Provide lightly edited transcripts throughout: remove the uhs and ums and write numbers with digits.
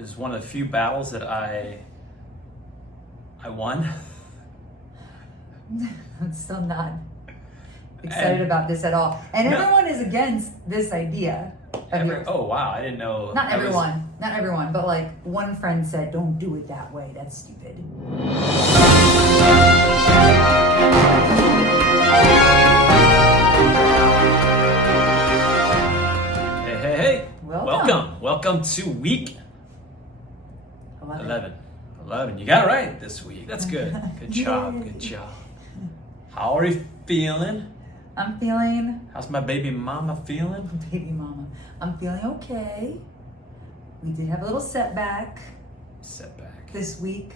is one of the few battles that I won. I'm still not excited about this at all. And everyone is against this idea. Oh wow, I didn't know. Not everyone, but like one friend said, don't do it that way. That's stupid. Hey. Welcome to week 11. You got it right this week. That's good. Good job. How are you feeling? I'm feeling... How's my baby mama feeling? I'm feeling okay. We did have a little setback. This week.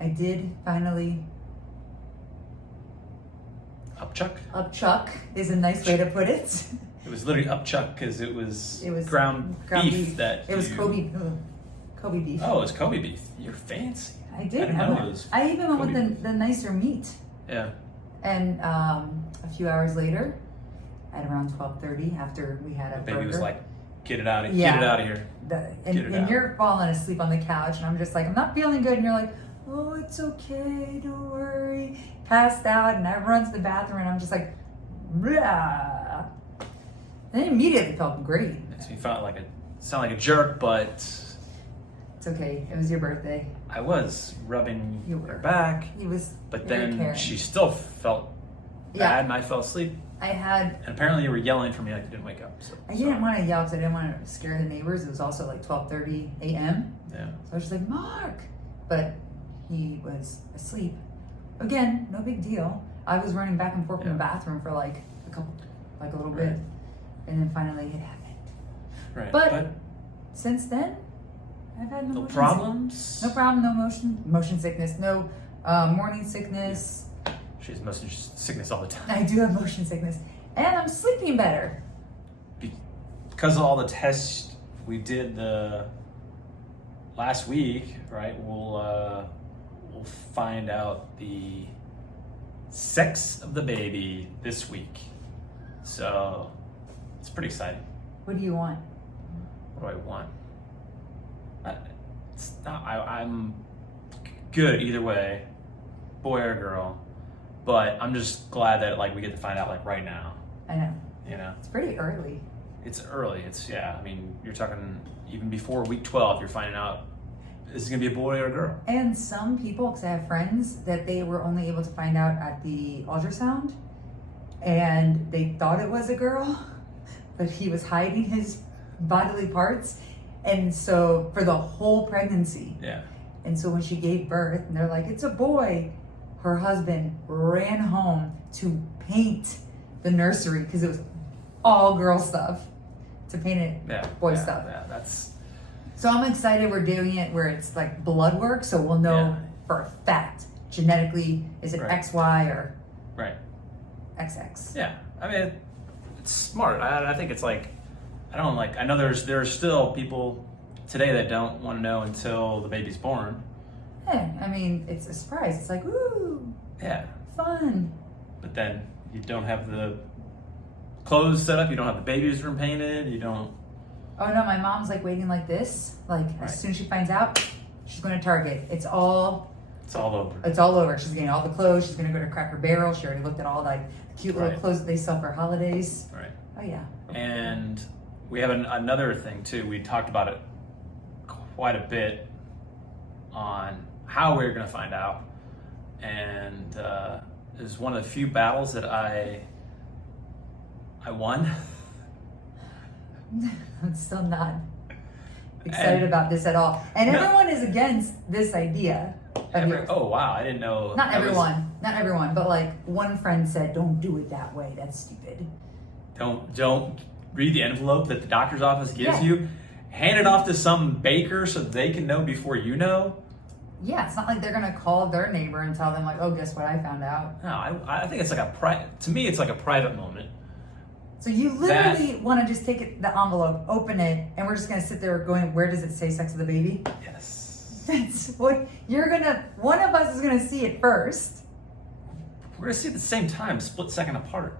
I did finally... Upchuck is a nice way to put it. It was literally upchuck because it was ground beef that it was Kobe beef. Oh, it's Kobe beef. You're fancy. I did. I even went with the nicer meat. Yeah. And a few hours later, at around 12:30, after we had a burger, baby was like, "Get it out of here." And you're falling asleep on the couch, and I'm just like, "I'm not feeling good," and you're like, "Oh, it's okay, don't worry." Passed out, and I run to the bathroom, and I'm just like, "Bleh." And then immediately felt great. So you felt sound like a jerk, but it's okay. It was your birthday. I was rubbing her back. But then she still felt bad, and I fell asleep. And apparently you were yelling for me like you didn't wake up. So I didn't want to yell because I didn't want to scare the neighbors. It was also like 12:30 a.m. Yeah. So I was just like, Mark, but he was asleep. Again, no big deal. I was running back and forth in the bathroom for like a little bit, and then finally it happened. Right. But since then, I've had no problems. No problem. No motion sickness. No morning sickness. She has motion sickness all the time. I do have motion sickness, and I'm sleeping better because of all the tests we did the last week. Right. We'll find out the sex of the baby this week. So it's pretty exciting. What do you want? What do I want? I'm good either way, boy or girl, but I'm just glad that we get to find out right now. I know. You know, it's pretty early. It's early. I mean, you're talking even before week 12. You're finding out is it gonna be a boy or a girl. And some people, because I have friends that they were only able to find out at the ultrasound, and they thought it was a girl, but he was hiding his bodily parts. And so for the whole pregnancy. Yeah. And so when she gave birth and they're like, it's a boy, her husband ran home to paint the nursery because it was all girl stuff, to paint it boy stuff. Yeah, that's... So I'm excited we're doing it where it's like blood work, so we'll know for a fact, genetically, is it XY or XX. Yeah, I mean, it's smart. I think it's I know there's still people today that don't want to know until the baby's born. Yeah, I mean, it's a surprise. It's like, ooh, fun. But then you don't have the clothes set up, you don't have the baby's room painted, you don't... Oh no, my mom's waiting like this. As soon as she finds out, she's going to Target. It's all over. She's getting all the clothes. She's going to go to Cracker Barrel. She already looked at all the cute little clothes that they sell for holidays. Right. Oh yeah. And we have another thing too. We talked about it quite a bit on how we're going to find out. And it was one of the few battles that I won. I'm still not excited about this at all. And everyone is against this idea. Oh wow, I didn't know. Not everyone, but one friend said, don't do it that way. That's stupid. Don't read the envelope that the doctor's office gives you. Hand it off to some baker so they can know before you know. Yeah, it's not like they're going to call their neighbor and tell them oh, guess what I found out. No, I think it's to me, it's like a private moment. So you literally want to just take the envelope, open it, and we're just going to sit there going, where does it say sex of the baby? Yes. That's what one of us is going to see it first. We're going to see it at the same time, split second apart.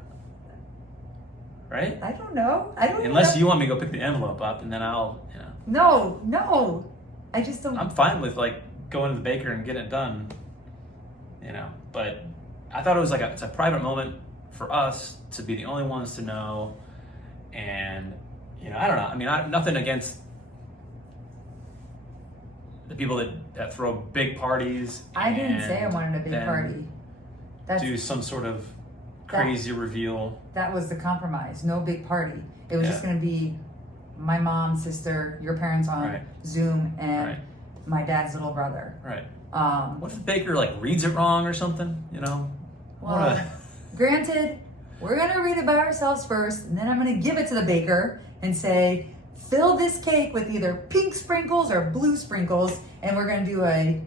Right? I don't know. Unless you want me to go pick the envelope up and then I'll, No. I just don't. I'm fine with like going to the baker and getting it done, you know. But I thought it was like it's a private moment for us to be the only ones to know, and you know, I don't know. I mean, nothing against the people that throw big parties. I didn't say I and wanted a big then party. do some sort of crazy reveal. That was the compromise. No big party. It was Yeah. just going to be my mom, sister, your parents on Right. Zoom, and Right. my dad's little brother. Right. Um, What if the baker like reads it wrong or something? You know. well, granted, we're going to read it by ourselves first, and then I'm going to give it to the baker and say, fill this cake with either pink sprinkles or blue sprinkles, and we're going to do a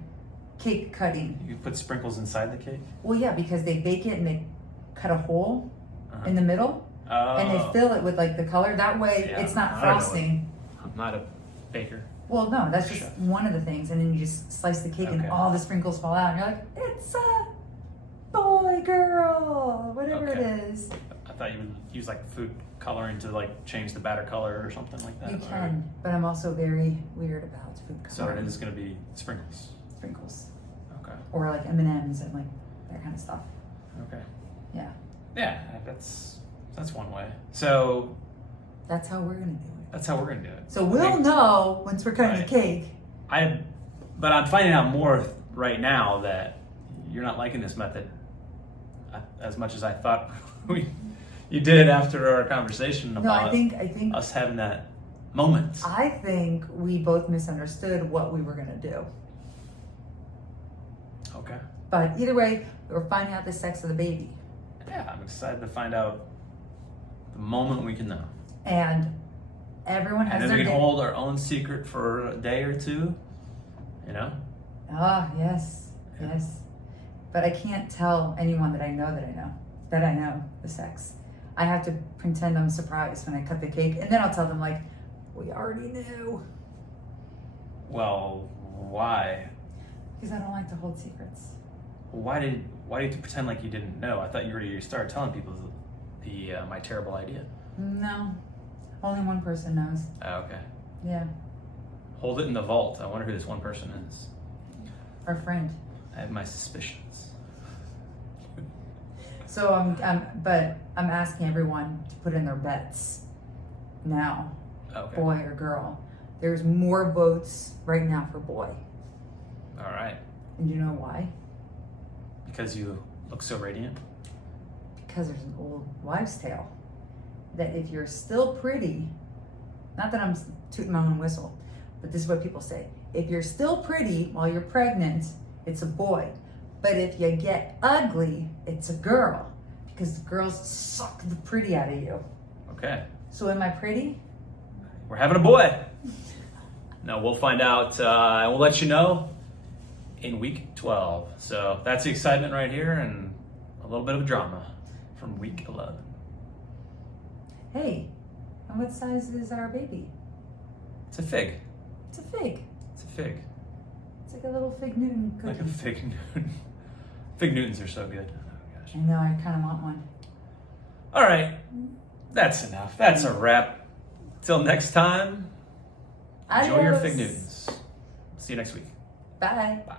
cake cutting. You put sprinkles inside the cake. Well, yeah, because they bake it and they cut a hole Uh-huh. in the middle, and they Oh. fill it with like the color. That way, Yeah, it's not I don't know frosting. I'm not a baker. Well, no, that's just Chef. one of the things, and then you just slice the cake, Okay. and all the sprinkles fall out, and you're like, it's a boy, girl, whatever Okay. it is. I thought you would use like food coloring to like change the batter color or something like that. You or- can, but I'm also very weird about food So coloring. it is going to be sprinkles. Sprinkles, Okay. or like M&Ms and like that kind of stuff. Okay. Yeah, Yeah, that's one way. So that's how we're gonna do it. that's how we're going to do it. So we'll Okay. know once we're cutting Right. the cake. But I'm finding out more right now that you're not liking this method as much as I thought you did after our conversation No, about I think us having that moment. I think we both misunderstood what we were gonna do. Okay. But either way, we're finding out the sex of the baby. Yeah, I'm excited to find out the moment we can know. And everyone And has then their we can day. hold our own secret for a day or two, you know? Ah, yes, Yeah. yes. But I can't tell anyone that I know the sex. I have to pretend I'm surprised when I cut the cake, and then I'll tell them like, we already knew. Well, why? Because I don't like to hold secrets. Why did you pretend like you didn't know? I thought you already started telling people the my terrible idea. No, only one person knows. Oh, okay. Yeah, Hold it in the vault. I wonder who this one person is. our friend. I have my suspicions. So I'm asking everyone to put in their bets now, Okay. boy or girl. There's more votes right now for boy. All right. And do you know why? Because you look so radiant. Because there's an old wives' tale that if you're still pretty, not that I'm tooting my own whistle, but this is what people say. If you're still pretty while you're pregnant, it's a boy. But if you get ugly, it's a girl. Because girls suck the pretty out of you. Okay. So am I pretty? We're having a boy. No, we'll find out. And we'll let you know in week 12. So that's the excitement right here, and a little bit of drama from week 11. Hey, and what size is our baby? It's a fig. It's a fig. It's a fig. It's like a little fig Newton cookie. Like a fig Newton. Fig Newtons are so good. Oh, gosh. I know, I kind of want one. All right. That's enough. That's a wrap. Till next time, enjoy your Adios. fig Newtons. See you next week. Bye. Bye.